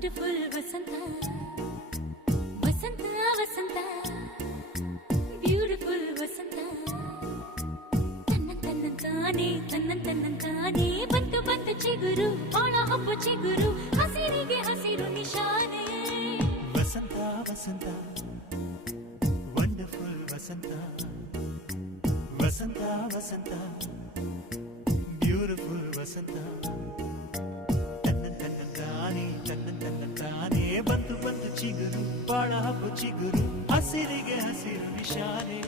wonderful ವಸಂತ ವಸಂತ ವಸಂತ beautiful ವಸಂತ ತನ್ನಂತಾನೆ ಬಂತು ಬಂತು ಚಿಗುರು ಒಳ ಹಬ್ಬ ಚಿಗುರು ಹಸಿರಿಗೆ ಹಸಿರು ನಿಶಾನೆ ವಸಂತ ವಸಂತ ವಂಡರ್ಫುಲ್ ವಸಂತ ವಸಂತ ವಸಂತ ಬ್ಯೂಟಿಫುಲ್ ವಸಂತ ತನ್ನಂತಾನೆ ಬಂತು ಬಂತು ಚಿಗುರು ಬಾಳ ಹಬ್ಬ ಚಿಗುರು ಹಸಿರಿಗೆ ಹಸಿರು ನಿಶಾನೆ